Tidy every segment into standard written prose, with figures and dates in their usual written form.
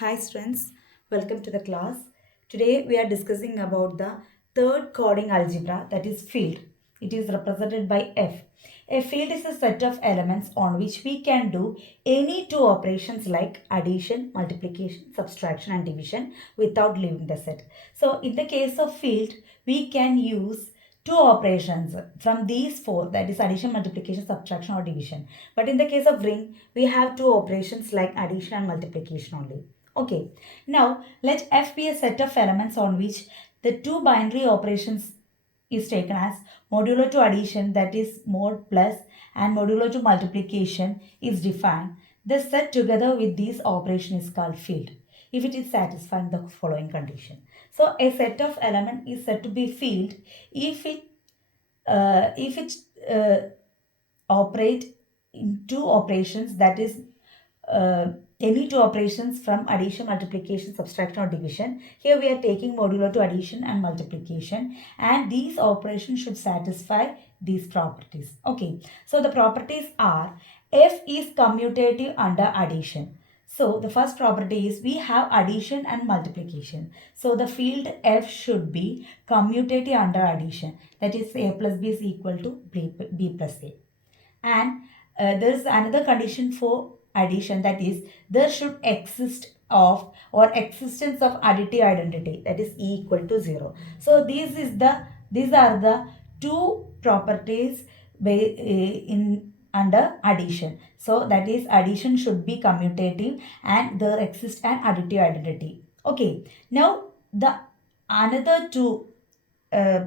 Hi students, welcome to the class. Today we are discussing about the third coding algebra, that is field. It is represented by F. A field is a set of elements on which we can do any two operations like addition, multiplication, subtraction and division without leaving the set. So in the case of field, we can use two operations from these four, that is addition, multiplication, subtraction or division. But in the case of ring, we have two operations like addition and multiplication only. Okay, now let F be a set of elements on which the two binary operations is taken as modulo to addition, that is mod plus, and modulo to multiplication is defined. The set together with this operation is called field if it is satisfying the following condition. So a set of element is said to be field if it operate in two operations, that is any two operations from addition, multiplication, subtraction or division. Here we are taking modulo to addition and multiplication, and these operations should satisfy these properties. Okay, so the properties are F is commutative under addition. So the first property is we have addition and multiplication. So the field F should be commutative under addition. That is A plus B is equal to B plus A. And there is another condition for addition, that is there should exist of or existence of additive identity, that is E equal to 0. So these are the two properties in under addition. So that is addition should be commutative and there exists an additive identity. Okay, now the another two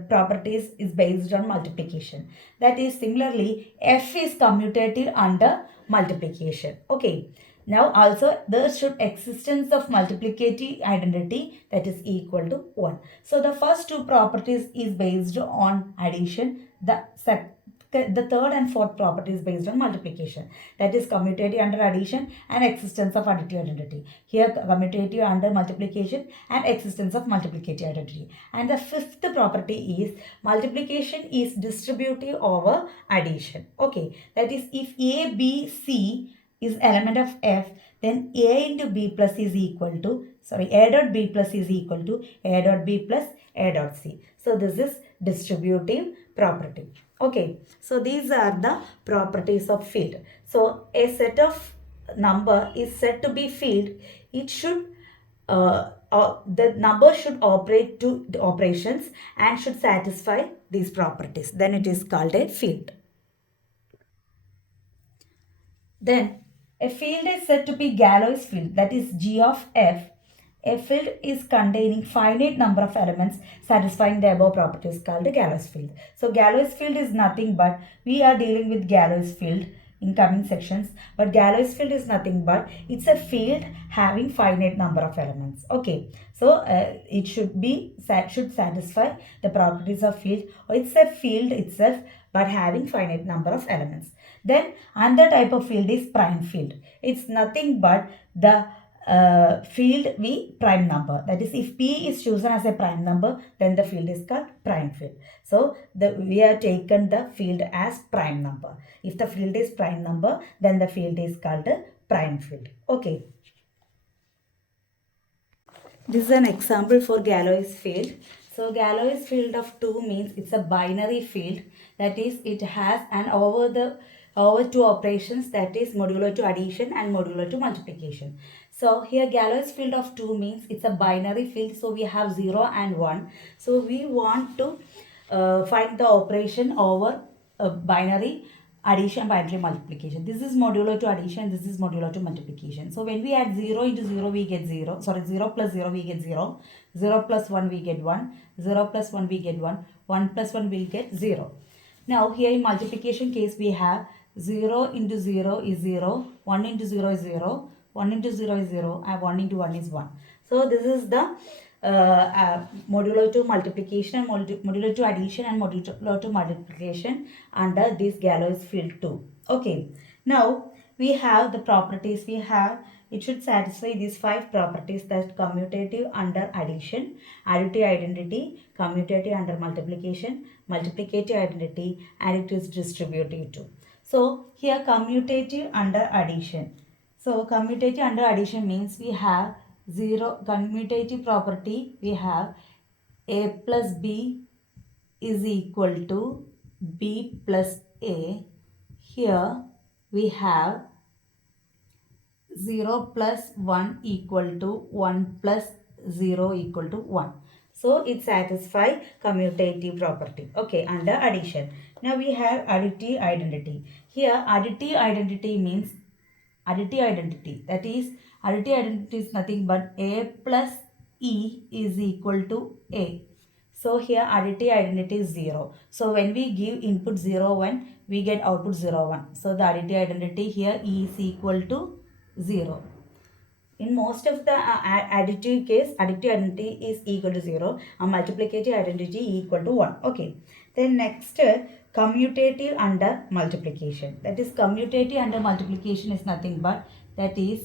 properties is based on multiplication. That is similarly F is commutative under multiplication. Okay. Now also there should existence of multiplicative identity, that is equal to 1. So the first two properties is based on addition. The third and fourth property is based on multiplication, that is commutative under addition and existence of additive identity. Here commutative under multiplication and existence of multiplicative identity. And the fifth property is multiplication is distributive over addition. Okay, that is if A, B, C is element of F, then A into B plus is equal to, A dot B plus is equal to A dot B plus A dot C. So this is distributive property. Okay, so these are the properties of field. So a set of number is said to be field. It should the number should operate to the operations and should satisfy these properties. Then it is called a field. Then a field is said to be Galois field, that is G of F. A field is containing finite number of elements satisfying the above properties called a Galois field. So Galois field is nothing but, we are dealing with Galois field in coming sections, but Galois field is nothing but it's a field having finite number of elements. Okay, so it should satisfy the properties of field, or it's a field itself but having finite number of elements. Then another type of field is prime field. It's nothing but the field V prime number. That is, if P is chosen as a prime number, then the field is called prime field. So we have taken the field as prime number. If the field is prime number, then the field is called a prime field. Okay. This is an example for Galois field. So Galois field of 2 means it's a binary field. That is, it has an over two operations, that is modulo to addition and modulo to multiplication. So here Galois field of 2 means it's a binary field. So we have 0 and 1. So we want to find the operation over binary addition, binary multiplication. This is modulo to addition, this is modulo to multiplication. So when we add 0 into 0, we get 0. 0 plus 0, we get 0. 0 plus 1, we get 1. 0 plus 1, we get 1. 1 plus 1, we get 0. Now here in multiplication case, we have 0 into 0 is 0. 1 into 0 is 0. 1 into 0 is 0 and 1 into 1 is 1. So this is the modulo to multiplication and modulo to addition and modulo to multiplication under this Galois field 2. Okay, now we have the properties. It should satisfy these 5 properties, that commutative under addition, additive identity, commutative under multiplication, multiplicative identity, and it is distributive too. So here commutative under addition. So commutative under addition means we have 0 commutative property, we have A plus B is equal to B plus A. Here we have 0 plus 1 equal to 1 plus 0 equal to 1. So it satisfies commutative property. Okay, under addition. Now we have additive identity. Here additive identity means additive identity. That is, additive identity is nothing but A plus E is equal to A. So here additive identity is 0. So when we give input 0, 1, we get output 0, 1. So the additive identity here E is equal to 0. In most of the additive case, additive identity is equal to 0 and multiplicative identity equal to 1. Okay. Then next, commutative under multiplication. That is, commutative under multiplication is nothing but, that is,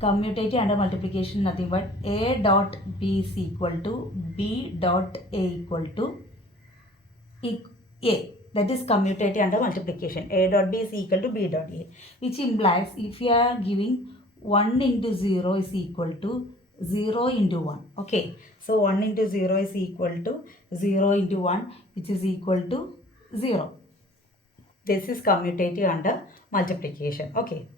commutative under multiplication nothing but A dot B is equal to B dot A equal to A. That is commutative under multiplication. A dot B is equal to B dot A. Which implies if you are giving 1 into 0 is equal to 0 into 1. Okay. So 1 into 0 is equal to 0 into 1, which is equal to 0. This is commutative under multiplication. Okay.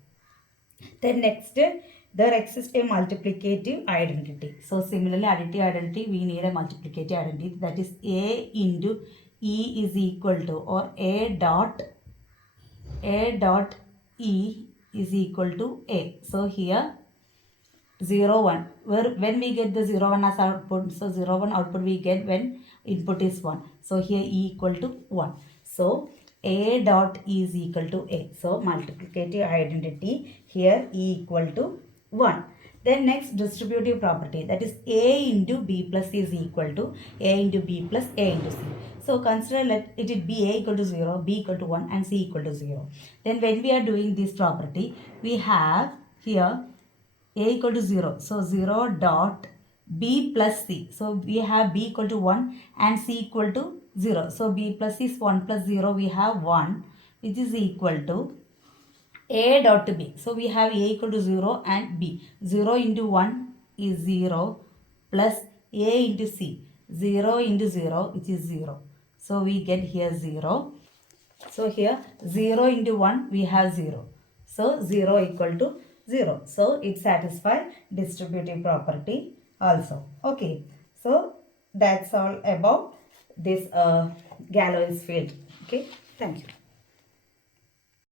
Then next, there exists a multiplicative identity. So similarly, additive identity, we need a multiplicative identity. That is A into E is equal to, or A dot E is equal to A. So here 0, 1. When we get the 0, 1 as output, so 0, 1 output we get when input is 1. So here E equal to 1. So A dot E is equal to A. So multiplicative identity here E equal to 1. Then next, distributive property, that is A into B plus C is equal to A into B plus A into C. So consider let it be A equal to 0, B equal to 1 and C equal to 0. Then when we are doing this property, we have here A equal to 0. So 0 dot B plus C. So we have B equal to 1 and C equal to 0. So B plus C is 1 plus 0. We have 1, which is equal to A dot B. So we have A equal to 0 and B. 0 into 1 is 0 plus A into C. 0 into 0, which is 0. So we get here 0. So here 0 into 1 we have 0. So 0 equal to 0. So it satisfies distributive property also. Okay. So that's all about this Galois field. Okay. Thank you.